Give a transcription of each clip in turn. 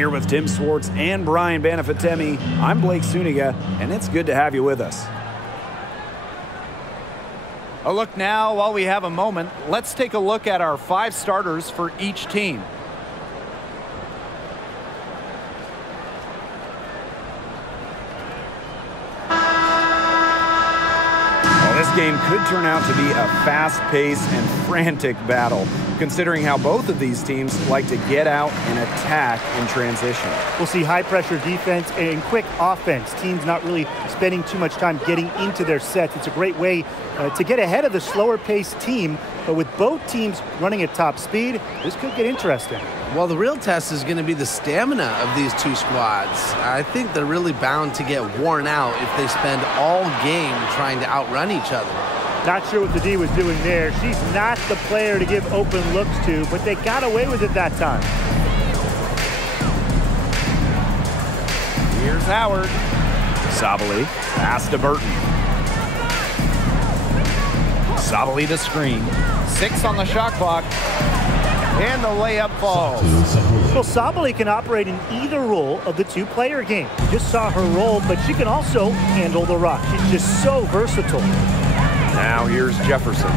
Here with Tim Swartz and Brian Banafitemi, I'm Blake Suniga, and it's good to have you with us. A look now, while we have a moment, let's take a look at our 5 starters for each team. This game could turn out to be a fast-paced and frantic battle, considering how both of these teams like to get out and attack in transition. We'll see high-pressure defense and quick offense. Teams not really spending too much time getting into their sets. It's a great way to get ahead of the slower-paced team, but with both teams running at top speed, this could get interesting. Well, the real test is going to be the stamina of these two squads. I think they're really bound to get worn out if they spend all game trying to outrun each other. Not sure what the D was doing there. She's not the player to give open looks to, but they got away with it that time. Here's Howard. Sabali, pass to Burton. Sabali to screen. 6 on the shot clock. And the layup falls. Well, Sabali can operate in either role of the two-player game. You just saw her roll, but she can also handle the rock. She's just so versatile. Now here's Jefferson.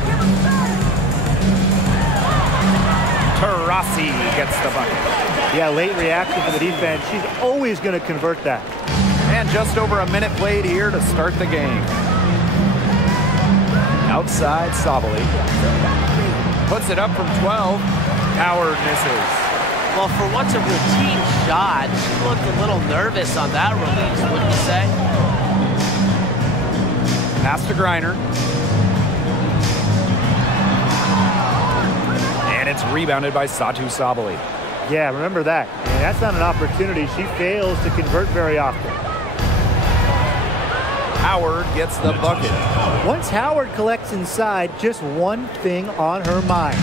Taurasi gets the bucket. Yeah, late reaction for the defense. She's always going to convert that. And just over a minute played here to start the game. Outside, Sabali. Puts it up from 12. Howard misses. Well, for what's a routine shot, she looked a little nervous on that release, wouldn't you say? Pass to Griner. And it's rebounded by Satu Sabali. Yeah, remember that. And that's not an opportunity. She fails to convert very often. Howard gets the bucket. Once Howard collects inside, just one thing on her mind: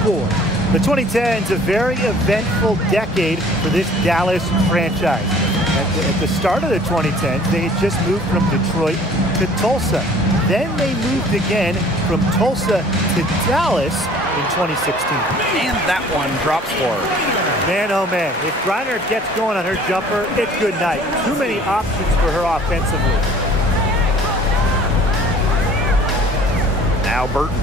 score. The 2010s, a very eventful decade for this Dallas franchise. At the start of the 2010s, they had just moved from Detroit to Tulsa. Then they moved again from Tulsa to Dallas in 2016. And that one drops for her. Man, oh man, if Griner gets going on her jumper, it's good night. Too many options for her offensively. Now Burton.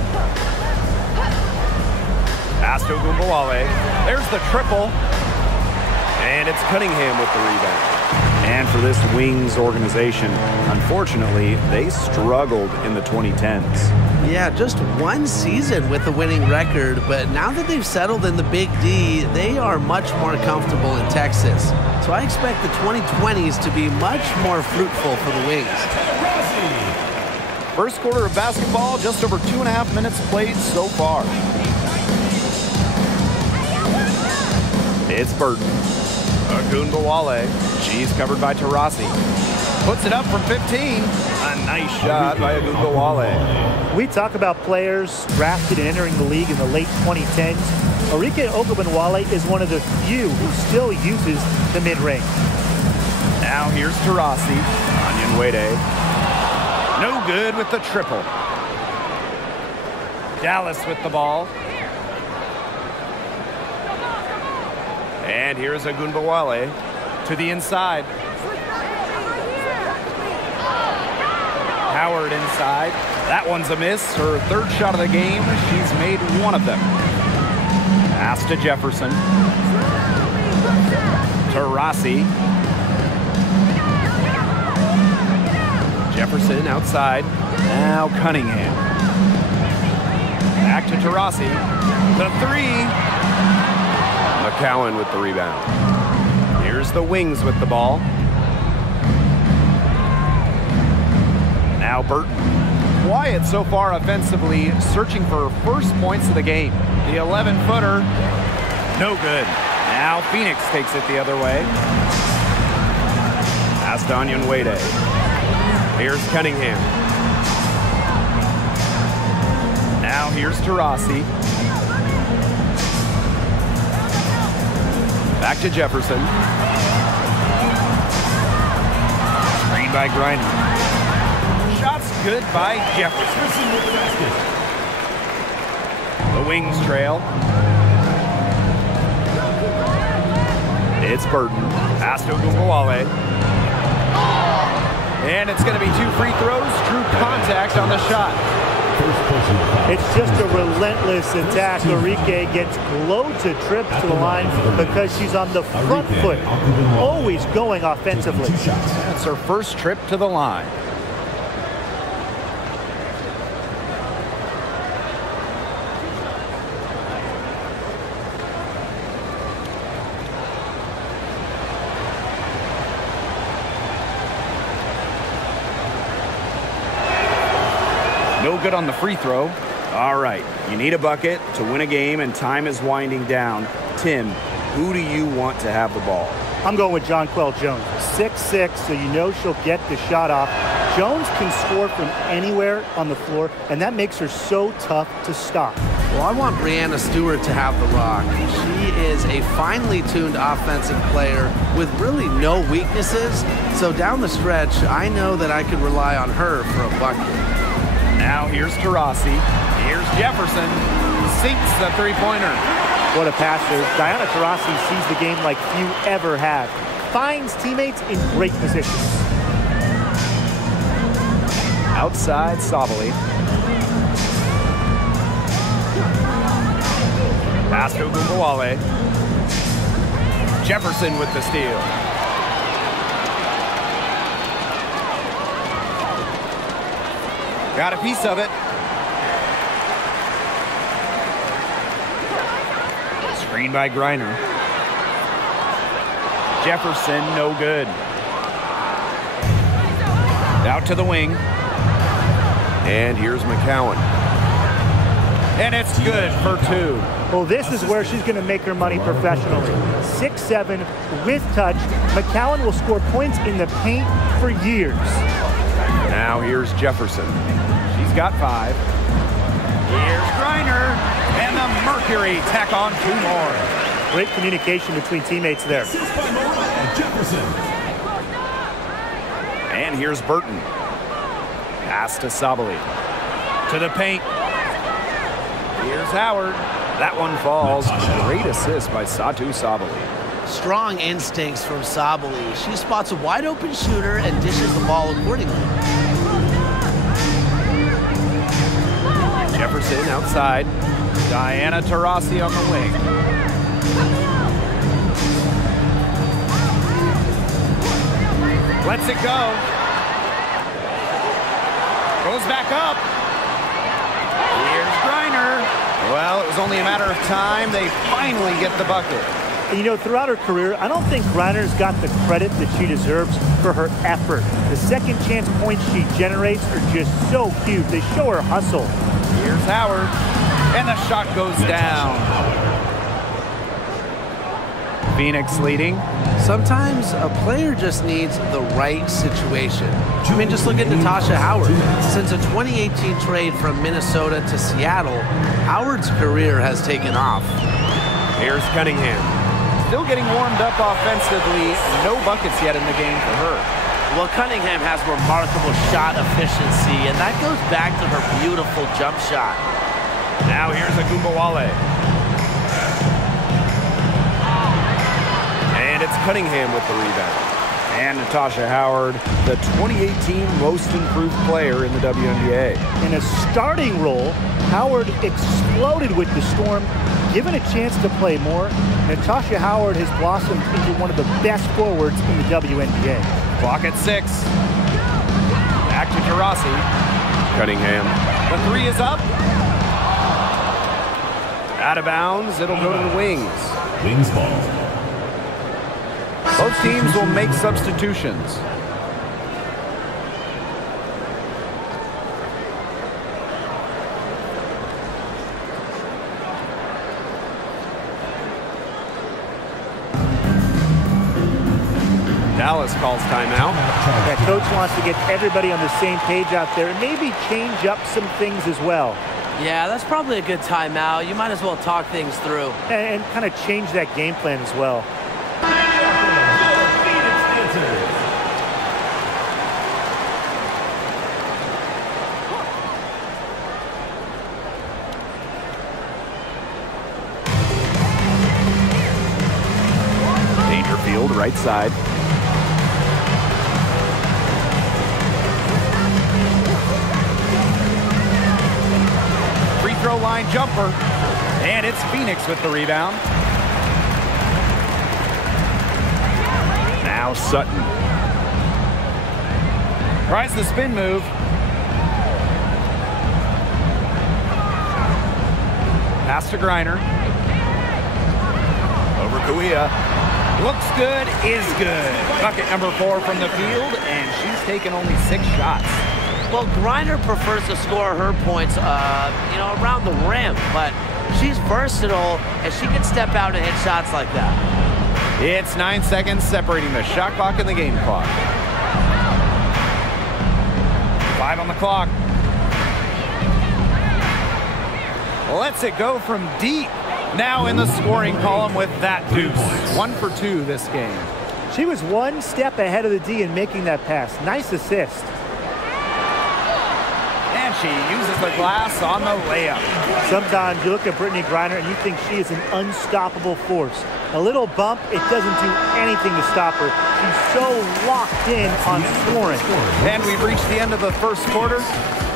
Pass to Ogunbowale. There's the triple. And it's Cunningham with the rebound. And for this Wings organization, unfortunately, they struggled in the 2010s. Yeah, just one season with a winning record, but now that they've settled in the Big D, they are much more comfortable in Texas. So I expect the 2020s to be much more fruitful for the Wings. First quarter of basketball, just over 2.5 minutes played so far. It's Burton. Ogunbowale. She's covered by Taurasi. Puts it up from 15. A nice shot by Ogunbowale. We talk about players drafted and entering the league in the late 2010s. Arike Ogunbowale is one of the few who still uses the mid-range. Now here's Taurasi. Onyenwere. No good with the triple. Dallas with the ball. And here's Ogunbowale to the inside. Howard inside. That one's a miss. Her third shot of the game. She's made one of them. Pass to Jefferson. Taurasi. Jefferson outside. Now Cunningham. Back to Taurasi. The 3. McCowan with the rebound. Here's the Wings with the ball. Now Burton. Quiet so far offensively, searching for her first points of the game. The 11-footer, no good. Now Phoenix takes it the other way. Pass to Onyenwere. Here's Cunningham. Now here's Taurasi. Back to Jefferson. Screen by Griner. Shots good by Jefferson. The Wings trail. It's Burton. Pass to Ogunbowale. And it's going to be 2 free throws. True contact on the shot. It's just a relentless attack. Enrique gets loads of trips to the line because she's on the front foot, always going offensively. That's her first trip to the line. No good on the free throw. All right, you need a bucket to win a game, and time is winding down. Tim, who do you want to have the ball? I'm going with Jonquel Jones. 6'6", so you know she'll get the shot off. Jones can score from anywhere on the floor, and that makes her so tough to stop. Well, I want Breanna Stewart to have the rock. She is a finely tuned offensive player with really no weaknesses. So down the stretch, I know that I could rely on her for a bucket. Now here's Taurasi. Here's Jefferson. Sinks the three-pointer. What a passer. Diana Taurasi sees the game like few ever have. Finds teammates in great positions. Outside Sabali. Pass to Ogunbowale. Jefferson with the steal. Got a piece of it. Screen by Griner. Jefferson, no good. Out to the wing. And here's McCowan. And it's good for 2. Well, this is where she's going to make her money professionally. 6'7", with touch. McCowan will score points in the paint for years. Now here's Jefferson. She's got 5. Here's Griner. And the Mercury tack on 2 more. Great communication between teammates there. And here's Burton. Pass to Sabali. To the paint. Here's Howard. That one falls. Great assist by Satu Sabali. Strong instincts from Sabali. She spots a wide open shooter and dishes the ball accordingly. Jefferson outside. Diana Taurasi on the wing. Lets it go. Goes back up. Here's Griner. Well, it was only a matter of time. They finally get the bucket. And you know, throughout her career, I don't think Griner's got the credit that she deserves for her effort. The second chance points she generates are just so cute. They show her hustle. Here's Howard. And the shot goes down. Phoenix leading. Sometimes a player just needs the right situation. I mean, just look at Natasha Howard. Since a 2018 trade from Minnesota to Seattle, Howard's career has taken off. Here's Cunningham. Still getting warmed up offensively. No buckets yet in the game for her. Well, Cunningham has remarkable shot efficiency, and that goes back to her beautiful jump shot. Now here's Ogunbowale. And it's Cunningham with the rebound. And Natasha Howard, the 2018 most improved player in the WNBA. In a starting role, Howard exploded with the Storm. Given a chance to play more, Natasha Howard has blossomed into one of the best forwards in the WNBA. Clock at 6. Back to Taurasi. Cunningham. The 3 is up. Out of bounds. It'll go to the wings. Wings ball. Both teams will make substitutions. Dallas calls timeout. That coach wants to get everybody on the same page out there and maybe change up some things as well. Yeah, that's probably a good timeout. You might as well talk things through. And kind of change that game plan as well. outside. Free throw line jumper. And it's Phoenix with the rebound. Now Sutton. Tries the spin move. Pass to Griner. Over Kawia. Looks good, is good. Bucket number 4 from the field, and she's taken only 6 shots. Well, Griner prefers to score her points, around the rim, but she's versatile, and she can step out and hit shots like that. It's 9 seconds separating the shot clock and the game clock. 5 on the clock. Lets it go from deep. Now in the scoring column with that deuce. 1 for 2 this game. She was one step ahead of the D in making that pass. Nice assist. And she uses the glass on the layup. Sometimes you look at Brittany Griner and you think she is an unstoppable force. A little bump, it doesn't do anything to stop her. She's so locked in on scoring. And we've reached the end of the first quarter.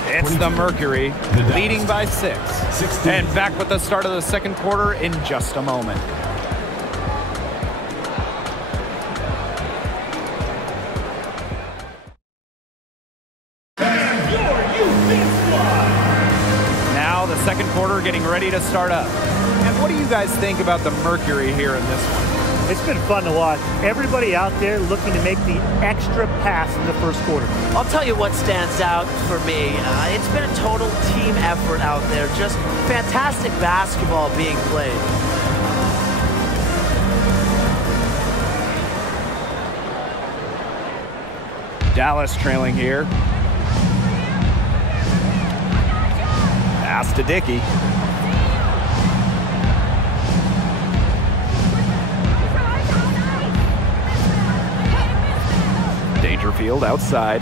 It's the Mercury leading by 6. And back with the start of the second quarter in just a moment. Now the second quarter getting ready to start up. And what do you guys think about the Mercury here in this one? It's been fun to watch. Everybody out there looking to make the extra pass in the first quarter. I'll tell you what stands out for me. It's been a total team effort out there. Just fantastic basketball being played. Dallas trailing here. Pass to Dickey. Dangerfield outside.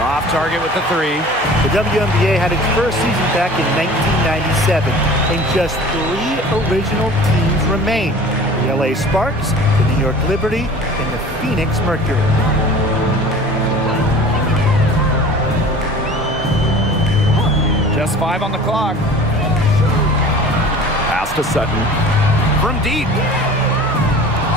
Off target with the 3. The WNBA had its first season back in 1997, and just 3 original teams remain. The LA Sparks, the New York Liberty, and the Phoenix Mercury. Just 5 on the clock. Pass to Sutton. From deep.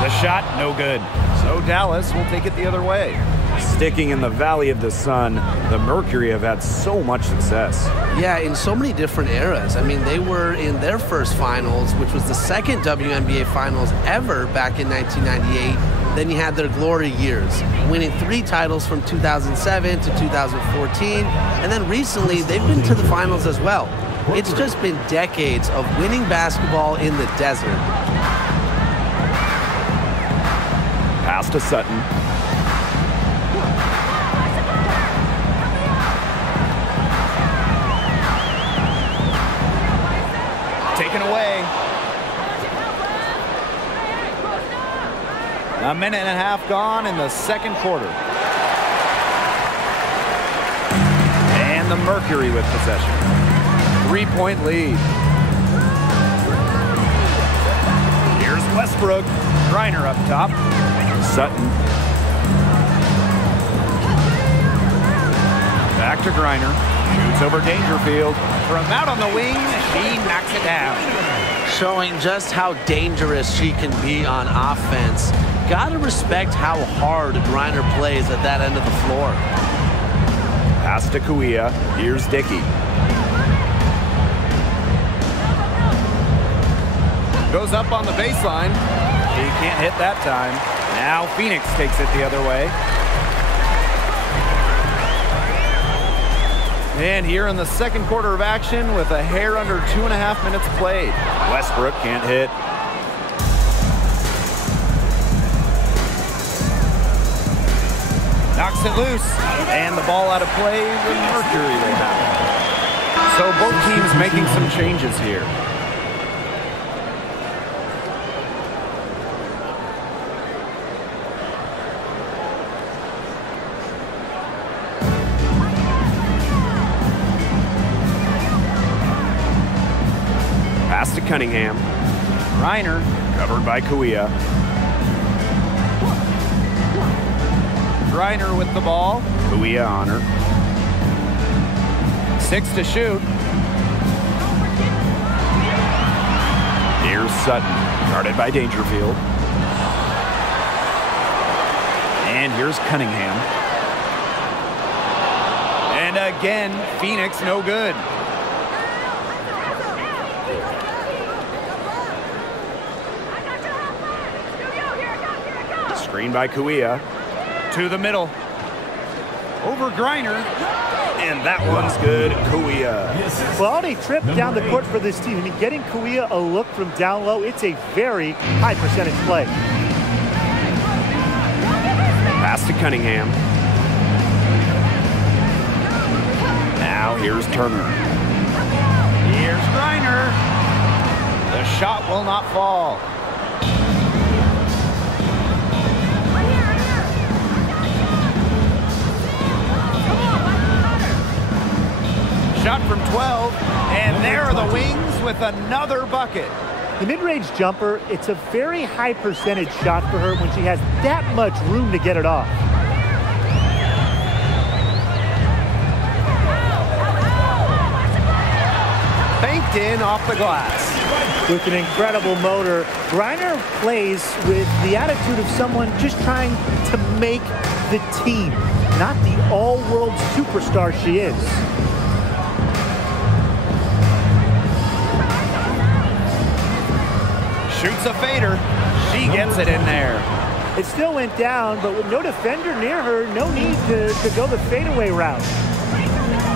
The shot, no good. So Dallas will take it the other way. Sticking in the Valley of the Sun, the Mercury have had so much success. Yeah, in so many different eras. I mean, they were in their first finals, which was the second WNBA finals ever back in 1998. Then you had their glory years, winning 3 titles from 2007 to 2014. And then recently, they've been to the finals as well. It's just been decades of winning basketball in the desert. Pass to Sutton. Taken away. A minute and a half gone in the second quarter. And the Mercury with possession. 3-point lead. Here's Westbrook. Griner up top. Sutton. Back to Griner. Shoots over Dangerfield. From out on the wing, she knocks it down. Showing just how dangerous she can be on offense. Gotta respect how hard Griner plays at that end of the floor. Pass to Kawia. Here's Dickey. Goes up on the baseline. He can't hit that time. Now Phoenix takes it the other way. And here in the second quarter of action with a hair under 2.5 minutes played. Westbrook can't hit. Knocks it loose. And the ball out of play. The Mercury will have it. So both teams making some changes here. Pass to Cunningham. Griner covered by Kawia. Griner with the ball. Kuia on her. 6 to shoot. Here's Sutton, guarded by Dangerfield. And here's Cunningham. And again, Phoenix no good. Screen by Kuia. To the middle. Over Griner. And that one's good. Kuia. Quality trip down the court for this team. I mean, getting Kuia a look from down low, it's a very high percentage play. Pass to Cunningham. Now here's Turner. Here's Griner. The shot will not fall. Shot from 12, and there are the Wings with another bucket. The mid-range jumper, it's a very high percentage shot for her when she has that much room to get it off. Banked in off the glass. With an incredible motor, Griner plays with the attitude of someone just trying to make the team, not the all-world superstar she is. Shoots a fader. She gets it in there. It still went down, but with no defender near her, no need to go the fadeaway route.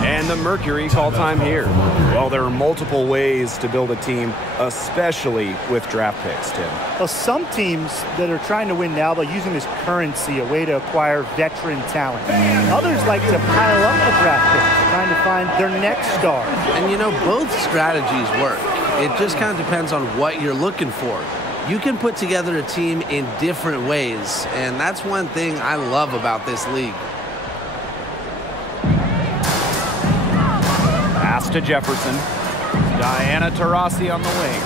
And the Mercury call time here. Well, there are multiple ways to build a team, especially with draft picks, Tim. Well, some teams that are trying to win now, they're using this currency, a way to acquire veteran talent. Others like to pile up the draft picks, trying to find their next star. And you know, both strategies work. It just kind of depends on what you're looking for. You can put together a team in different ways, and that's one thing I love about this league. Pass to Jefferson. Diana Taurasi on the wing.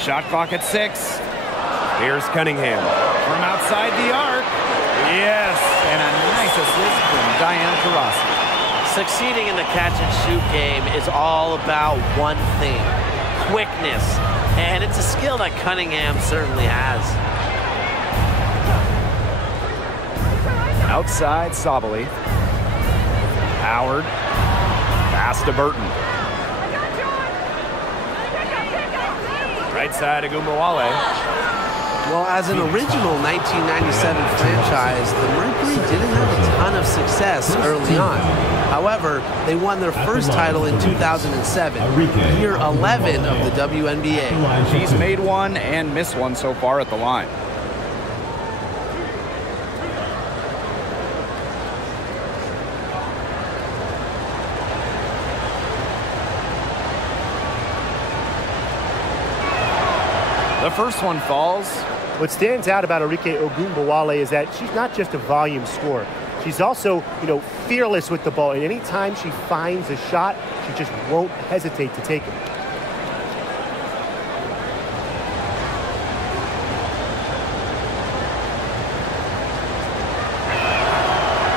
Shot clock at 6. Here's Cunningham from outside the arc. Yes, and a nice assist from Diana Taurasi. Succeeding in the catch-and-shoot game is all about one thing, quickness. And it's a skill that Cunningham certainly has. Outside, Sabali. Howard. Pass to Burton. Right side, Agumbawale. Well, as an original 1997 franchise, the Mercury didn't have a ton of success early on. However, they won their first title in 2007, year 11 of the WNBA. She's made one and missed one so far at the line. The first one falls. What stands out about Arike Ogunbowale is that she's not just a volume scorer. She's also, fearless with the ball. And anytime she finds a shot, she just won't hesitate to take it.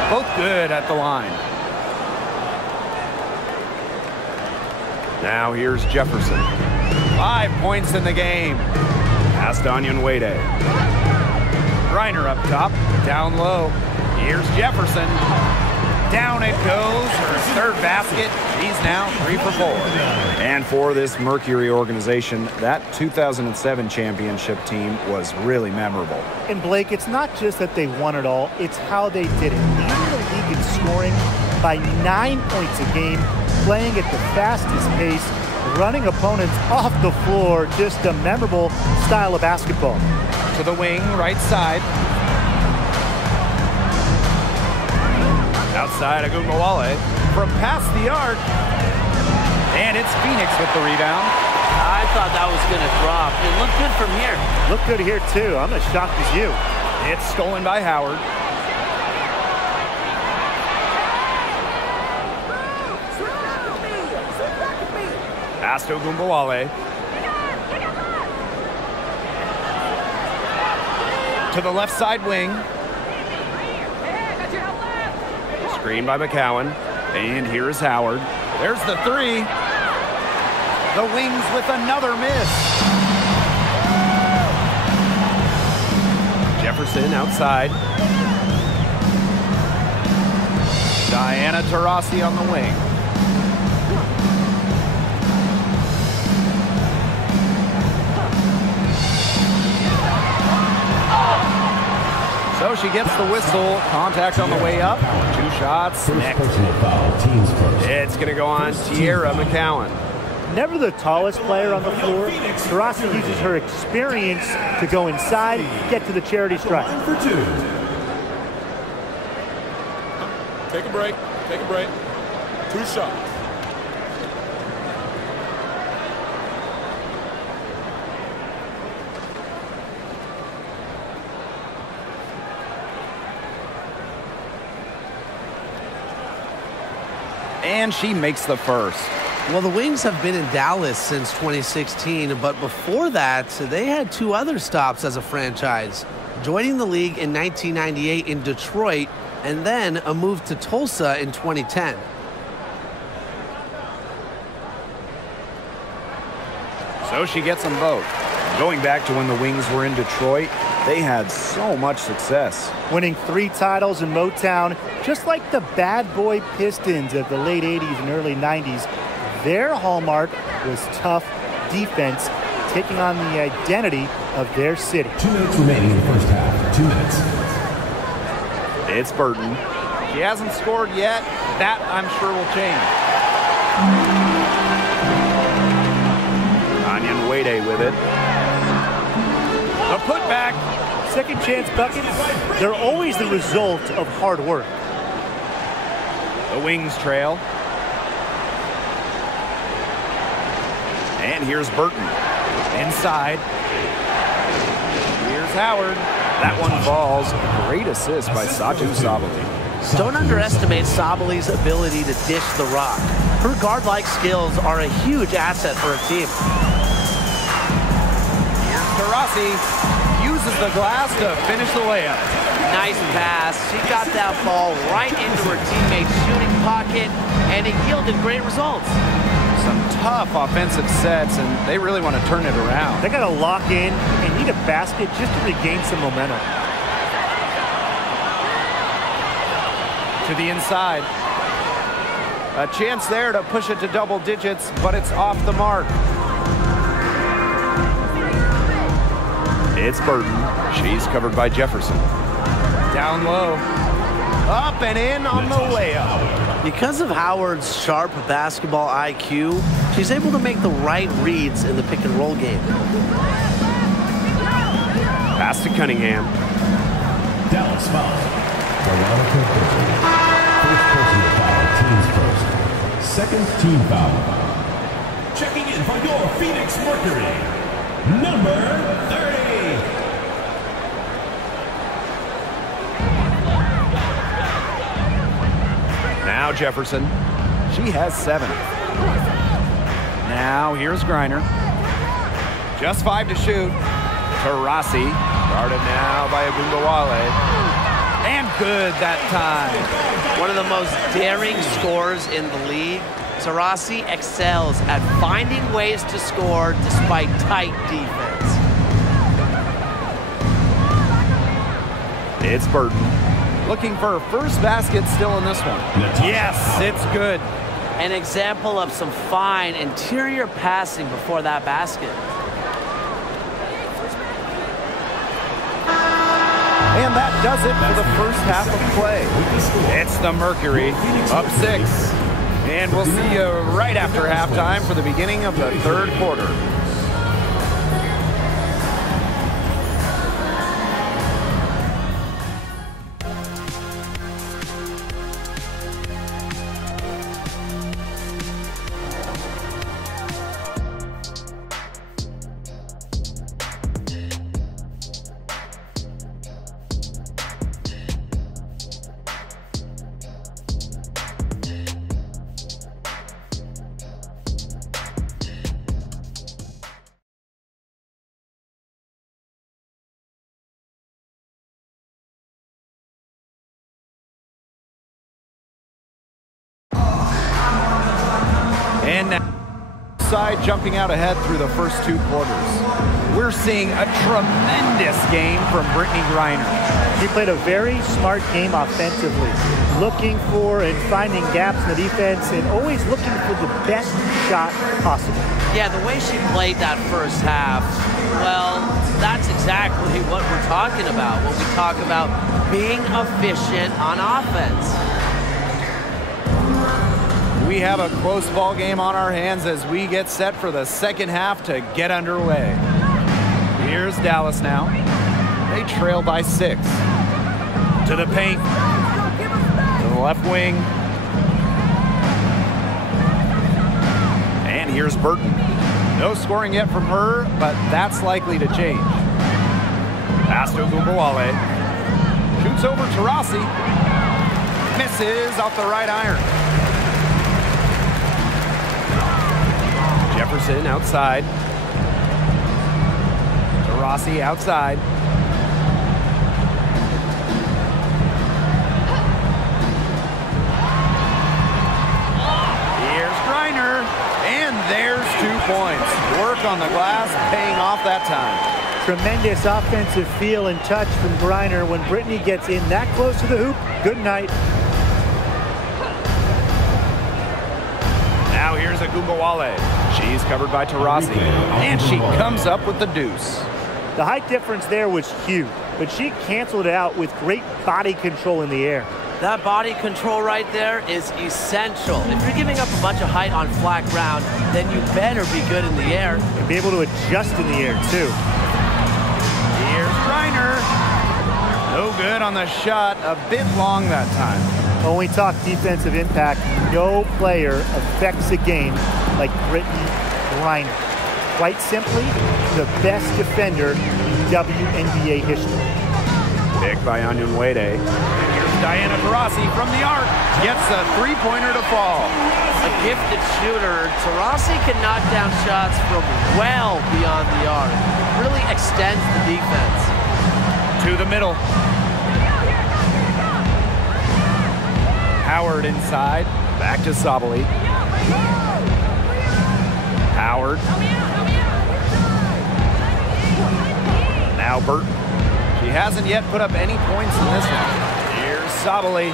Both good at the line. Now here's Jefferson. 5 points in the game. Pass to Onyenwere. Griner up top, down low. Here's Jefferson. Down it goes. Her third basket. He's now 3 for 4. And for this Mercury organization, that 2007 championship team was really memorable. And Blake, it's not just that they won it all, it's how they did it. Leading the league in scoring by 9 points a game, playing at the fastest pace, running opponents off the floor. Just a memorable style of basketball. To the wing, right side. Outside, Agumbawale from past the arc. And it's Phoenix with the rebound. I thought that was going to drop. It looked good from here. Looked good here, too. I'm as shocked as you. It's stolen by Howard. Pass to Agumbawale. to the left side wing. Screen by McCowan. And here's Howard. There's the three. The Wings with another miss. Jefferson outside. Diana Taurasi on the wing. So she gets the whistle. Contact on the way up. 2 shots. Next. It's going to go on Tierra McCowan. Never the tallest player on the floor, Taurasi uses her experience to go inside, get to the charity stripe. Take a break. Take a break. 2 shots. And she makes the first. Well, the Wings have been in Dallas since 2016, but before that, they had 2 other stops as a franchise. Joining the league in 1998 in Detroit, and then a move to Tulsa in 2010. So she gets them both. Going back to when the Wings were in Detroit, they had so much success. Winning 3 titles in Motown, just like the bad boy Pistons of the late 80s and early 90s, their hallmark was tough defense, taking on the identity of their city. 2 minutes remaining in the first half. 2 minutes. It's Burton. She hasn't scored yet. That, I'm sure, will change. Onion Wade with it. The putback. Second chance buckets, they're always the result of hard work. The Wings trail. And here's Burton. Inside. Here's Howard. That one falls. Great assist by Satu Sabali. Don't underestimate Sabali's ability to dish the rock. Her guard-like skills are a huge asset for a team. Here's Taurasi. Uses the glass to finish the layup. Nice pass. She got that ball right into her teammate's shooting pocket, and it yielded great results. Some tough offensive sets, and they really want to turn it around. They got to lock in and need a basket just to regain some momentum. To the inside. A chance there to push it to double digits, but it's off the mark. It's Burton. She's covered by Jefferson. Down low. Up and in on the layup. Because of Howard's sharp basketball IQ, she's able to make the right reads in the pick and roll game. Pass to Cunningham. Dallas foul. Veronica Bridges. First personal foul, team's first. Second team foul. Checking in for your Phoenix Mercury, number 30. Now Jefferson. She has 7. Now here's Griner. Just 5 to shoot. Taurasi. Guarded now by Agumbawale. And good that time. One of the most daring scorers in the league. Taurasi excels at finding ways to score despite tight defense. It's Burton. Looking for her first basket still in this one. Yes, it's good. An example of some fine interior passing before that basket. And that does it for the first half of play. It's the Mercury, up 6. And we'll see you right after halftime for the beginning of the third quarter. And now side jumping out ahead through the first 2 quarters. We're seeing a tremendous game from Brittany Griner. She played a very smart game offensively, looking for and finding gaps in the defense and always looking for the best shot possible. Yeah, the way she played that first half, well, that's exactly what we're talking about when we talk about being efficient on offense. We have a close ball game on our hands as we get set for the second half to get underway. Here's Dallas now. They trail by 6. To the paint. To the left wing. And here's Burton. No scoring yet from her, but that's likely to change. Pass to Ogunbowale. Shoots over to Rossi. Misses off the right iron. Jefferson outside. To Rossi outside. Here's Griner. And there's 2 points. Work on the glass, paying off that time. Tremendous offensive feel and touch from Griner. When Brittany gets in that close to the hoop, good night. Now here's Ogunbowale. She's covered by Taurasi. And she comes up with the deuce. The height difference there was huge, but she canceled it out with great body control in the air. That body control right there is essential. If you're giving up a bunch of height on flat ground, then you better be good in the air. And be able to adjust in the air, too. Here's Griner. No good on the shot. A bit long that time. When we talk defensive impact, no player affects a game like Brittany Griner. Quite simply, the best defender in WNBA history. Picked by Onyenwere. Diana Taurasi from the arc gets a 3-pointer to fall. A gifted shooter, Taurasi can knock down shots from well beyond the arc. Really extends the defense. To the middle. Howard inside. Back to Sabali. Howard. Now Burton. She hasn't yet put up any points in this one. Sabali,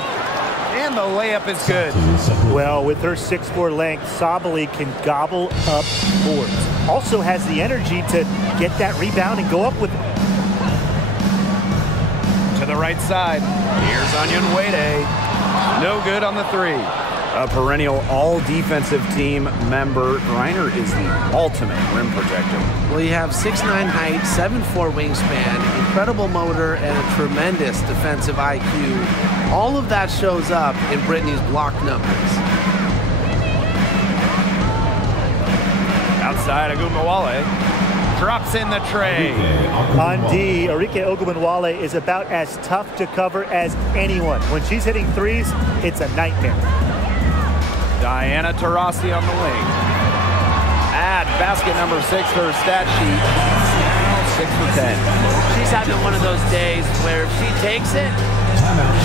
and the layup is good. Well, with her 6'4" length, Sabali can gobble up boards. Also has the energy to get that rebound and go up with it. To the right side, here's Onyenwere. No good on the 3. A perennial all-defensive team member, Griner is the ultimate rim protector. Well, you have 6'9" height, 7'4" wingspan, incredible motor, and a tremendous defensive IQ. All of that shows up in Brittany's block numbers. Outside, Ogunbowale drops in the tray. On D, Arike Ogunbowale is about as tough to cover as anyone. When she's hitting threes, it's a nightmare. Diana Taurasi on the wing. Add basket number 6 to her stat sheet. 6 for 10. She's having one of those days where if she takes it,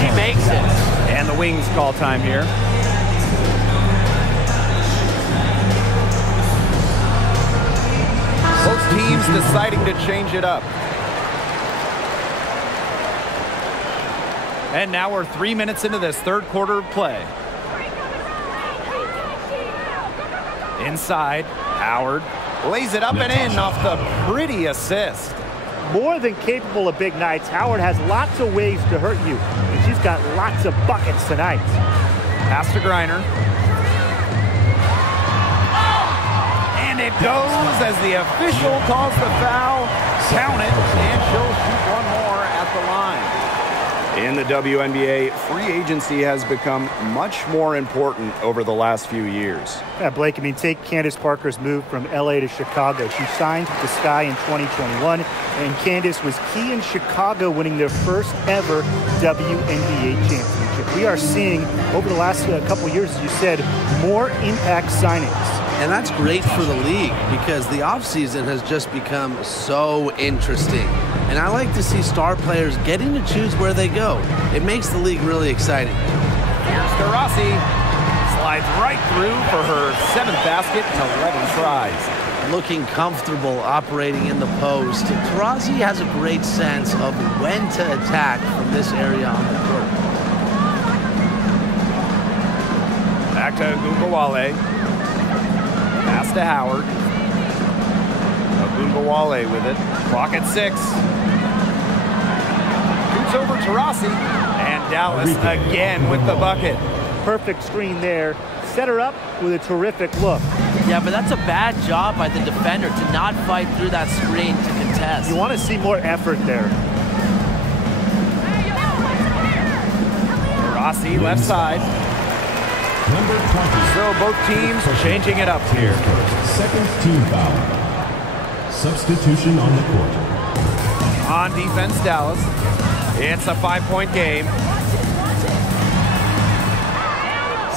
she makes it. And the Wings call time here. Both teams deciding to change it up. And now we're 3 minutes into this third quarter of play. Inside, Howard lays it up and in off the pretty assist. More than capable of big nights, Howard has lots of ways to hurt you, and she's got lots of buckets tonight. Pass to Griner. And it goes as the official calls the foul. Count it, and she'll shoot one more at the line. In the WNBA, free agency has become much more important over the last few years. Yeah, Blake, I mean, take Candace Parker's move from LA to Chicago. She signed with the Sky in 2021, and Candace was key in Chicago winning their first ever WNBA championship. We are seeing, over the last couple years, as you said, more impact signings. And that's great for the league because the offseason has just become so interesting. And I like to see star players getting to choose where they go. It makes the league really exciting. Here's Taurasi. Slides right through for her 7th basket in 11 tries. Looking comfortable operating in the post. Taurasi has a great sense of when to attack from this area on the court. Back to Ogunbowale. Pass to Howard. Ogunbowale with it. Clock at 6. Shoots over Taurasi. And Dallas again with the bucket. Perfect screen there. Set her up with a terrific look. Yeah, but that's a bad job by the defender to not fight through that screen to contest. You want to see more effort there. Taurasi left side. Number 20. So both teams changing it up here. Second team foul. Substitution on the court. On defense, Dallas. It's a 5-point game.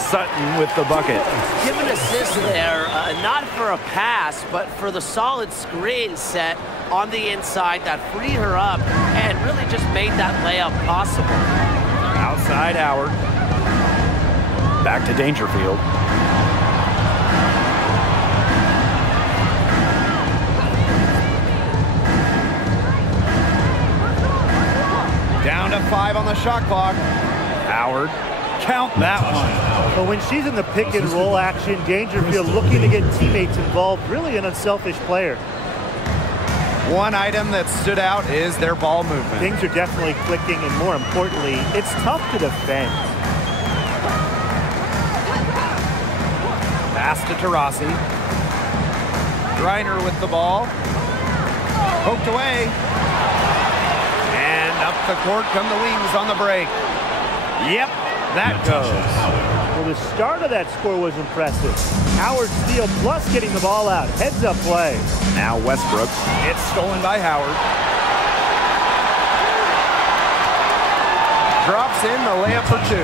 Sutton with the bucket. Give an assist there, not for a pass, but for the solid screen set on the inside that freed her up and really just made that layup possible. Outside Howard. Back to Dangerfield. Down to 5 on the shot clock. Howard. Count that one. But when she's in the pick and roll action, Dangerfield looking to get teammates involved, really an unselfish player. One item that stood out is their ball movement. Things are definitely clicking, and more importantly, it's tough to defend. Pass to Taurasi. Griner with the ball. Poked away. And up the court come the Wings on the break. Yep. That goes. Well, the start of that score was impressive. Howard steal plus getting the ball out. Heads up play. Now Westbrook. It's stolen by Howard. Drops in the layup for 2.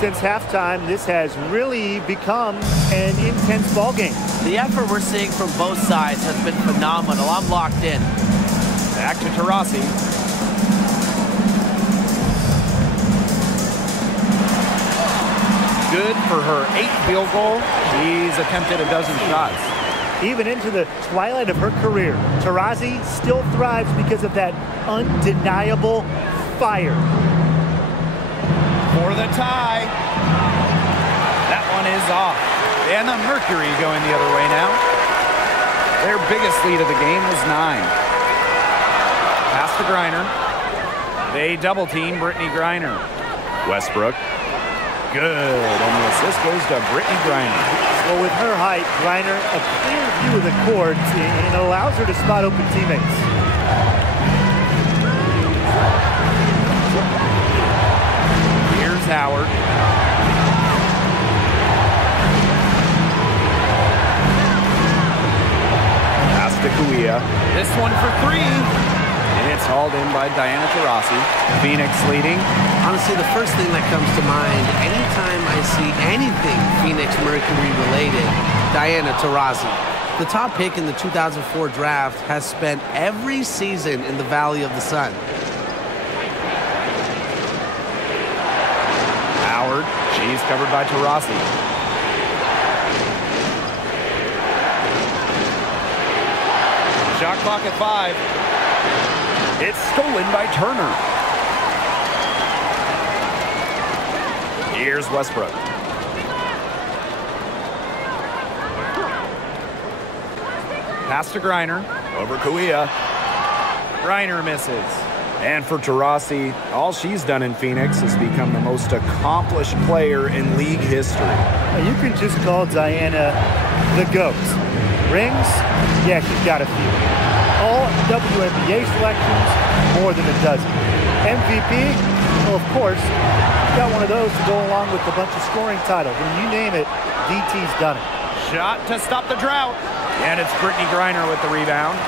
Since halftime, this has really become an intense ball game. The effort we're seeing from both sides has been phenomenal. I'm locked in. Back to Taurasi. Good for her 8th field goal. She's attempted a dozen shots. Even into the twilight of her career, Taurasi still thrives because of that undeniable fire. For the tie. That one is off. And the Mercury going the other way now. Their biggest lead of the game was 9. Pass to Griner. They double team Brittany Griner. Westbrook. Good, and the assist goes to Brittany Griner. Well, with her height, Griner, a clear view of the court, and it allows her to spot open teammates. Here's Howard. Pass to Kuia. This one for 3. And it's hauled in by Diana Taurasi. Phoenix leading. Honestly, the first thing that comes to mind anytime I see anything Phoenix Mercury related, Diana Taurasi. The top pick in the 2004 draft has spent every season in the Valley of the Sun. Howard, she's covered by Taurasi. Shot clock at 5. It's stolen by Turner. Here's Westbrook. Pass to Griner. Over Kuia. Griner misses. And for Taurasi, all she's done in Phoenix is become the most accomplished player in league history. You can just call Diana the GOAT. Rings? Yeah, she's got a few. All WNBA selections, more than a dozen. MVP? Well, of course, she's got one of those to go along with a bunch of scoring titles. When you name it, DT's done it. Shot to stop the drought. And it's Brittany Griner with the rebound.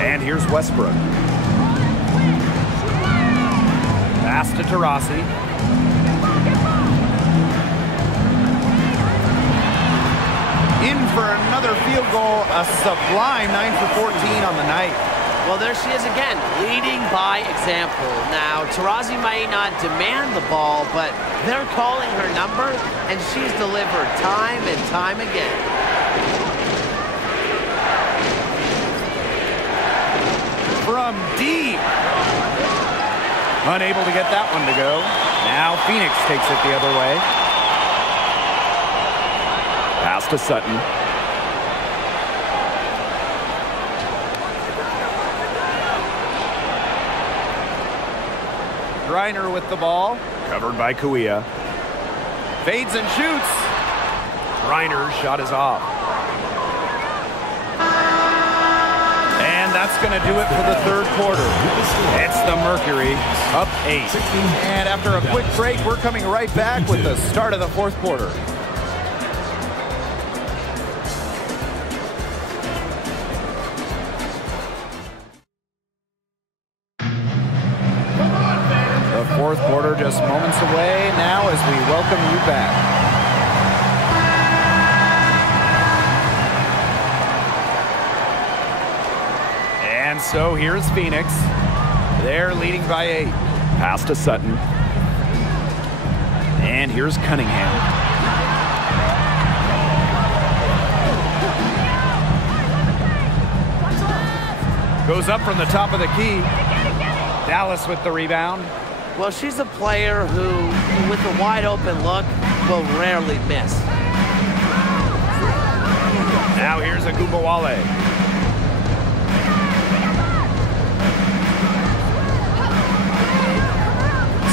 And here's Westbrook. Pass to Taurasi. In for another field goal, a sublime 9 for 14 on the night. Well, there she is again, leading by example. Now, Taurasi might not demand the ball, but they're calling her number, and she's delivered time and time again. From deep. Unable to get that one to go. Now Phoenix takes it the other way. Pass to Sutton. Griner with the ball. Covered by Kuia. Fades and shoots. Griner's shot is off. And that's going to do it for the third quarter. It's the Mercury up 8. And after a quick break, we're coming right back with the start of the fourth quarter. The fourth quarter just moments away now as we welcome you back. And so here's Phoenix. They're leading by 8. Pass to Sutton. And here's Cunningham. Goes up from the top of the key. Dallas with the rebound. Well, she's a player who, with a wide open look, will rarely miss. Now here's Agumbawale.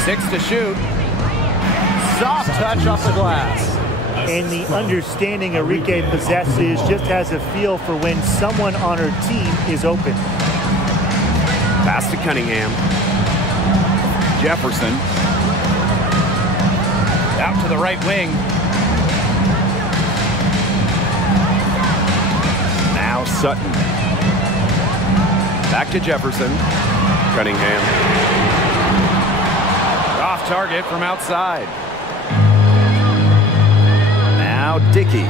6 to shoot. Soft touch off the glass. And the understanding Enrique possesses, just has a feel for when someone on her team is open. Pass to Cunningham. Jefferson. Out to the right wing. Now Sutton. Back to Jefferson. Cunningham. Off target from outside. Now Dickey.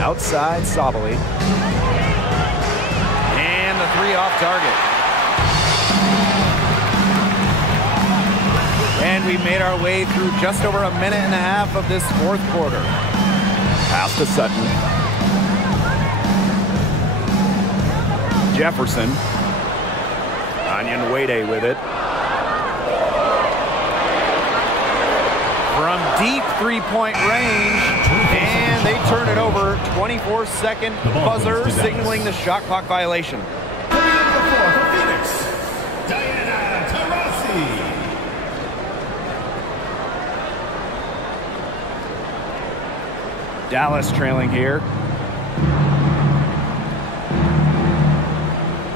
Outside Sabali. And the 3 off target. And we made our way through just over a minute and a half of this fourth quarter. Pass to Sutton. Jefferson. Onion Wade with it. From deep three-point range, and they turn it over. 24-second buzzer signaling the shot clock violation. Dallas trailing here.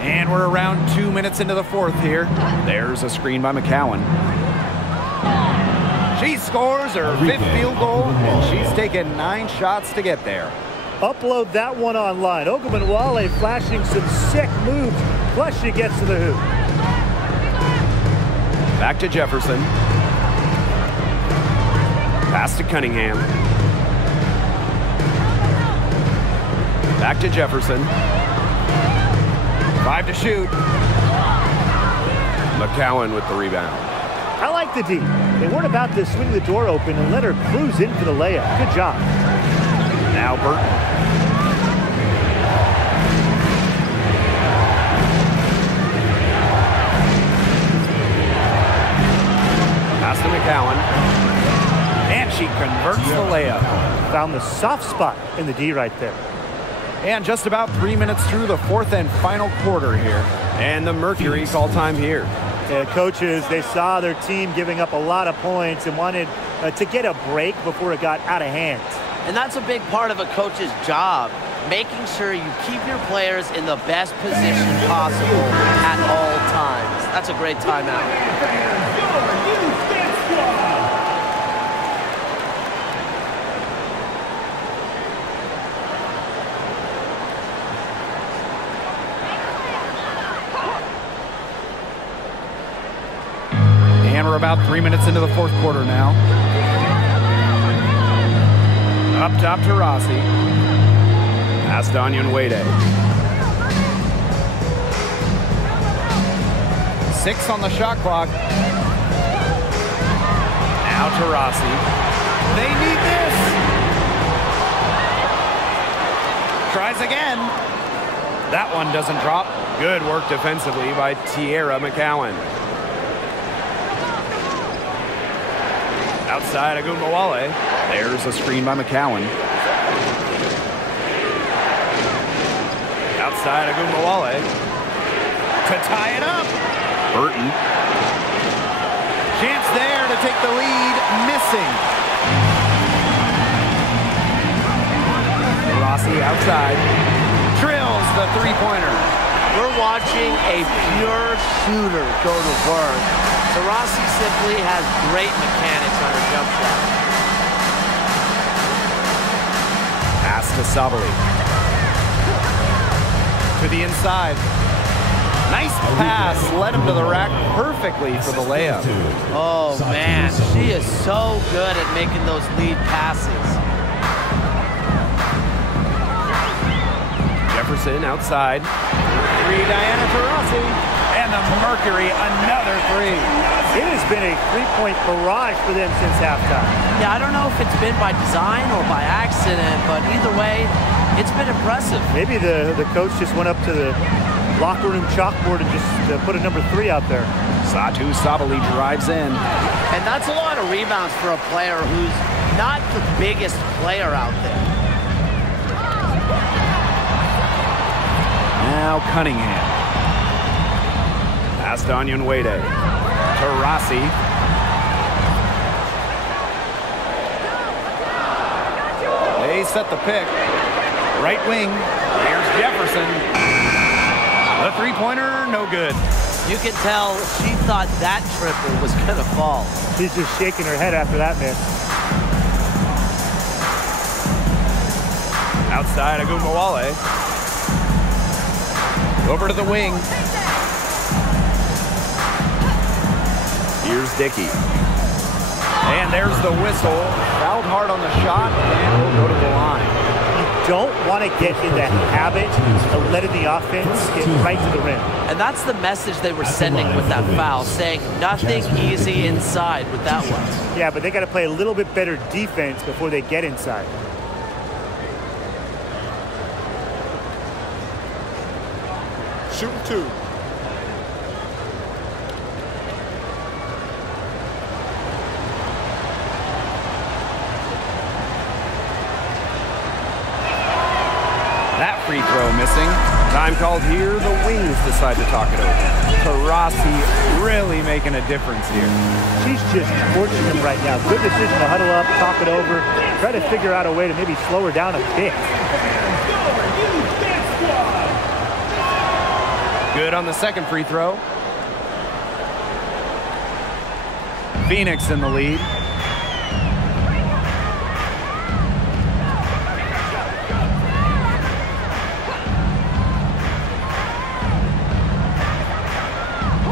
And we're around 2 minutes into the fourth here. There's a screen by McCowan. She scores her 5th field goal, and she's taken 9 shots to get there. Upload that one online. Ogunbowale flashing some sick moves, plus she gets to the hoop. Back to Jefferson. Pass to Cunningham. Back to Jefferson. 5 to shoot. McCowan with the rebound. I like the D. They weren't about to swing the door open and let her cruise in for the layup. Good job. Now Burton. Pass to McCowan. And she converts the layup. Found the soft spot in the D right there. And just about 3 minutes through the fourth and final quarter here. And the Mercury call time here. Yeah, coaches, they saw their team giving up a lot of points and wanted to get a break before it got out of hand. And that's a big part of a coach's job, making sure you keep your players in the best position possible at all times. That's a great timeout. about 3 minutes into the fourth quarter now. Up top to Rossi. Pass to WNBA. 6 on the shot clock. Now to Rossi. They need this. Tries again. That one doesn't drop. Good work defensively by Tierra McCowan. Outside Agumbawale. There's a screen by McCowan. Outside Agumbawale. To tie it up. Burton. Chance there to take the lead. Missing. Rossi outside. Drills the three-pointer. We're watching a pure shooter go to work. So Rossi simply has great mechanics on her jump shot. Pass to Sabali. To the inside. Nice pass. Led him to the rack perfectly for the layup. Oh, man. She is so good at making those lead passes. Jefferson outside. 3, Diana Taurasi. And the Mercury, another 3. It has been a three-point barrage for them since halftime. Yeah, I don't know if it's been by design or by accident, but either way, it's been impressive. Maybe the coach just went up to the locker room chalkboard and just put a number 3 out there. Satu Sabali drives in. And that's a lot of rebounds for a player who's not the biggest player out there. Now Cunningham. Pass to WNBA. Taurasi. They set the pick. Right wing. Here's Jefferson. The three-pointer, no good. You can tell she thought that triple was going to fall. She's just shaking her head after that miss. Outside Agumbawale. Over to the wing. Here's Dickey. And there's the whistle. Fouled hard on the shot, and will go to the line. You don't want to get in the habit of letting the offense get right to the rim. And that's the message they were sending with that foul, saying nothing easy inside with that one. Yeah, but they got to play a little bit better defense before they get inside. Shooting 2. That free throw missing. Time called here. The Wings decide to talk it over. Taurasi really making a difference here. She's just torching them right now. Good decision to huddle up, talk it over, try to figure out a way to maybe slow her down a bit. Good on the second free throw. Phoenix in the lead.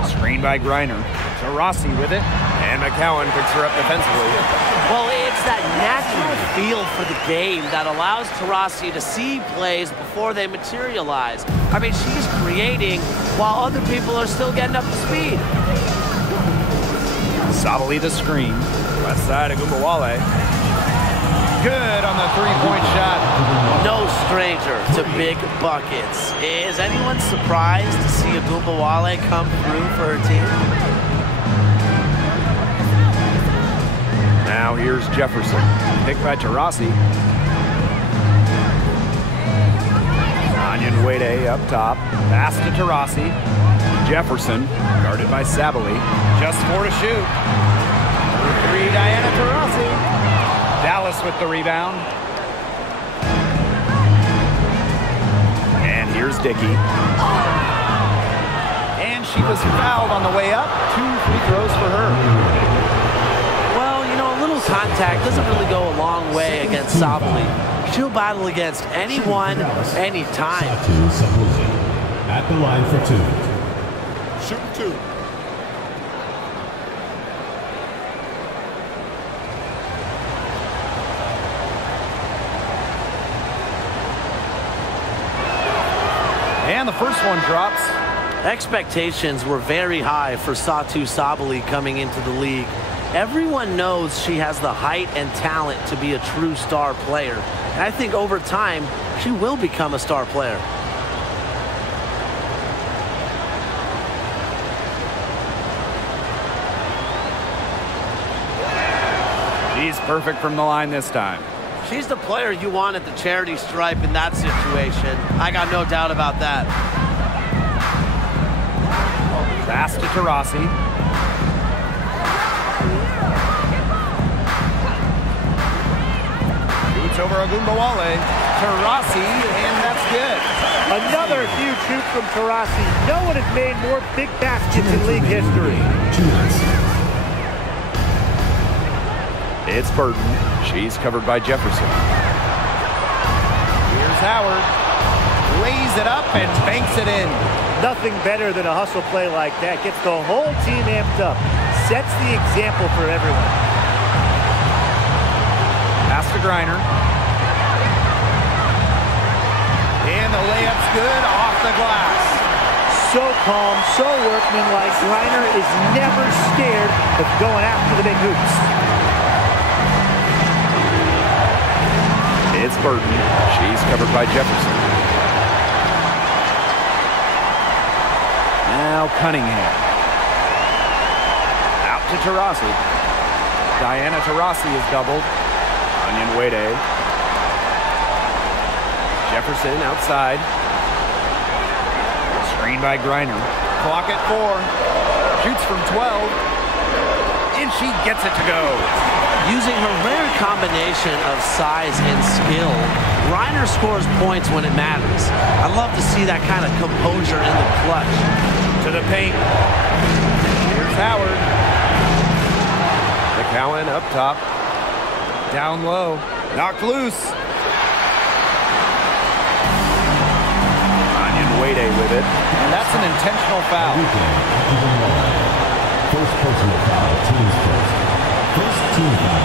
Screen by Griner. Taurasi with it. And McCowan picks her up defensively. Well, it's that natural feel for the game that allows Taurasi to see plays before they materialize. I mean, she's creating while other people are still getting up to speed. Sabali the screen. Left side of Agumbawale. Good on the three-point shot. No stranger to big buckets. Is anyone surprised to see Agumbawale come through for her team? Now here's Jefferson. Picked by Taurasi. WNBA up top. Pass to Taurasi. Jefferson, guarded by Sabali. Just 4 to shoot. Number 3, Diana Taurasi. Dallas with the rebound. And here's Dickey. And she was fouled on the way up. 2 free throws for her. Well, you know, a little contact doesn't really go a long way against Sabali. She'll battle against anyone, anytime. At the line for 2. Shooting 2. And the first one drops. Expectations were very high for Satou Sabally coming into the league. Everyone knows she has the height and talent to be a true star player. And I think over time, she will become a star player. She's perfect from the line this time. She's the player you want at the charity stripe in that situation. I got no doubt about that. Pass to Taurasi. Shoots over Agumbawale. Taurasi, and that's good. Another huge shoot from Taurasi. No one has made more big baskets in league history. It's Burton. She's covered by Jefferson. Here's Howard. Lays it up and banks it in. Nothing better than a hustle play like that. Gets the whole team amped up. Sets the example for everyone. Pass to Griner. And the layup's good off the glass. So calm, so workmanlike. Griner is never scared of going after the big hoops. It's Burton. She's covered by Jefferson. Now Cunningham. Out to Taurasi. Diana Taurasi is doubled. Onion Wade. Jefferson outside. Screen by Griner. Clock at 4. Shoots from 12. And she gets it to go. Using her rare combination of size and skill, Griner scores points when it matters. I love to see that kind of composure in the clutch. To the paint. Here's Howard. McCowan up top. Down low. Knocked loose. Onion Wade with it. And that's an intentional foul. First personal foul, team's first. First team foul.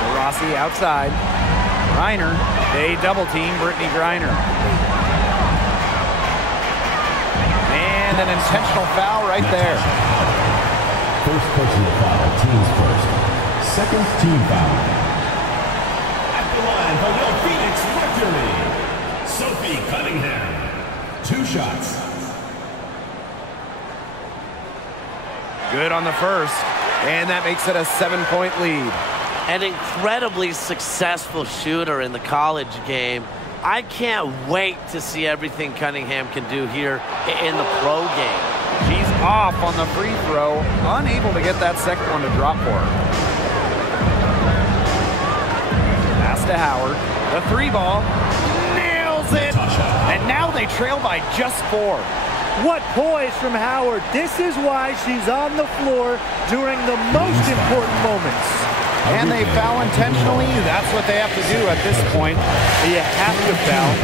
Taurasi outside. Griner. They double team Brittany Griner. And an intentional foul right there. First personal foul, team's first. Second team foul. At the line for your Phoenix Mercury, Sophie Cunningham. 2 shots. Good on the first. And that makes it a 7-point lead. An incredibly successful shooter in the college game. I can't wait to see everything Cunningham can do here in the pro game. She's off on the free throw, unable to get that second one to drop for her. Pass to Howard. The 3-ball. Nails it! And now they trail by just 4. What poise from Howard. This is why she's on the floor during the most important moments. And they foul intentionally. That's what they have to do at this point. You have to foul,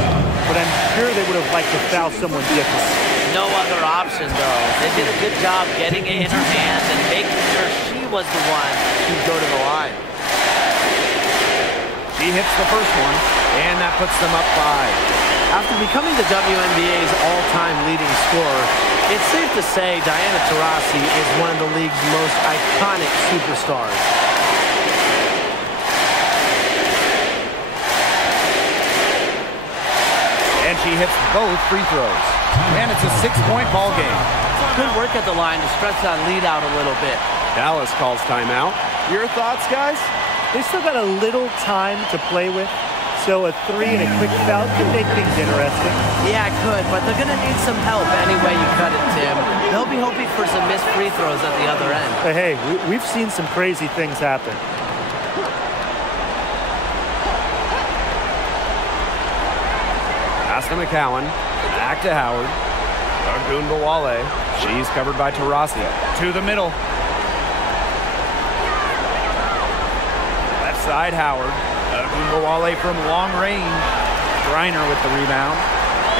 but I'm sure they would have liked to foul someone different. No other option, though. They did a good job getting it in her hands and making sure she was the one to go to the line. She hits the first one, and that puts them up 5. After becoming the WNBA's all-time leading scorer, it's safe to say Diana Taurasi is one of the league's most iconic superstars. And she hits both free throws. And it's a 6-point ball game. Good work at the line to stretch that lead out a little bit. Dallas calls timeout. Your thoughts, guys? They still got a little time to play with, so a 3 and a quick foul could make things interesting. Yeah, it could, but they're going to need some help any way you cut it, Tim. They'll be hoping for some missed free throws at the other end. But hey, we've seen some crazy things happen. Pass to McCowan. Back to Howard. Agumbawale. She's covered by Taurasi. To the middle. Left side, Howard. Agumbawale from long range. Griner with the rebound.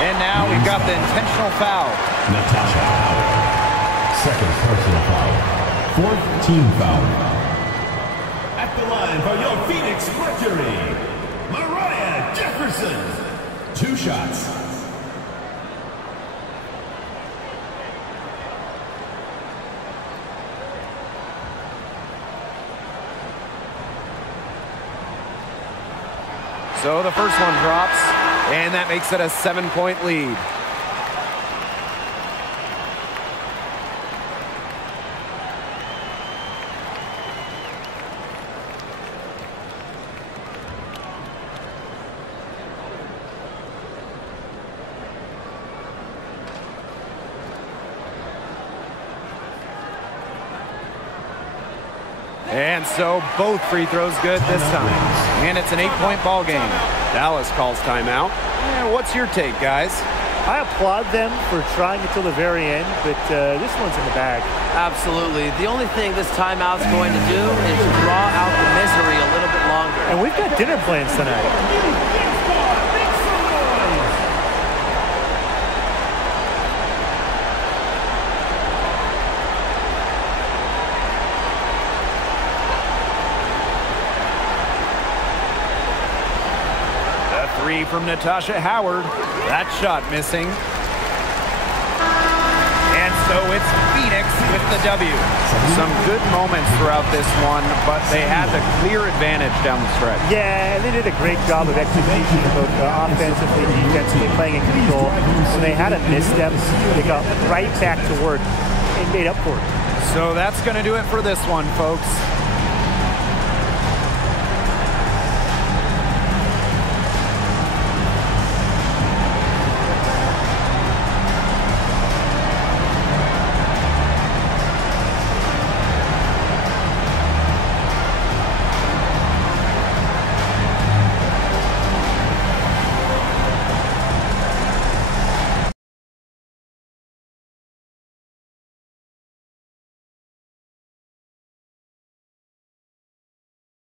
And now we've got the intentional foul. Natasha Howard. Second personal foul. Fourth team foul. line for your Phoenix Mercury, Mariah Jefferson. 2 shots. So the first one drops, and that makes it a 7-point lead. And so both free throws good this time. And it's an 8-point ball game. Dallas calls timeout. And what's your take, guys? I applaud them for trying until the very end, but this one's in the bag. Absolutely. The only thing this timeout's going to do is draw out the misery a little bit longer. And we've got dinner plans tonight. Three from Natasha Howard. That shot missing. And so it's Phoenix with the W. Some good moments throughout this one, but they had the clear advantage down the stretch. Yeah, they did a great job of execution, both offensively, defensively, playing in control. When they had a misstep, they got right back to work and made up for it. So that's going to do it for this one, folks.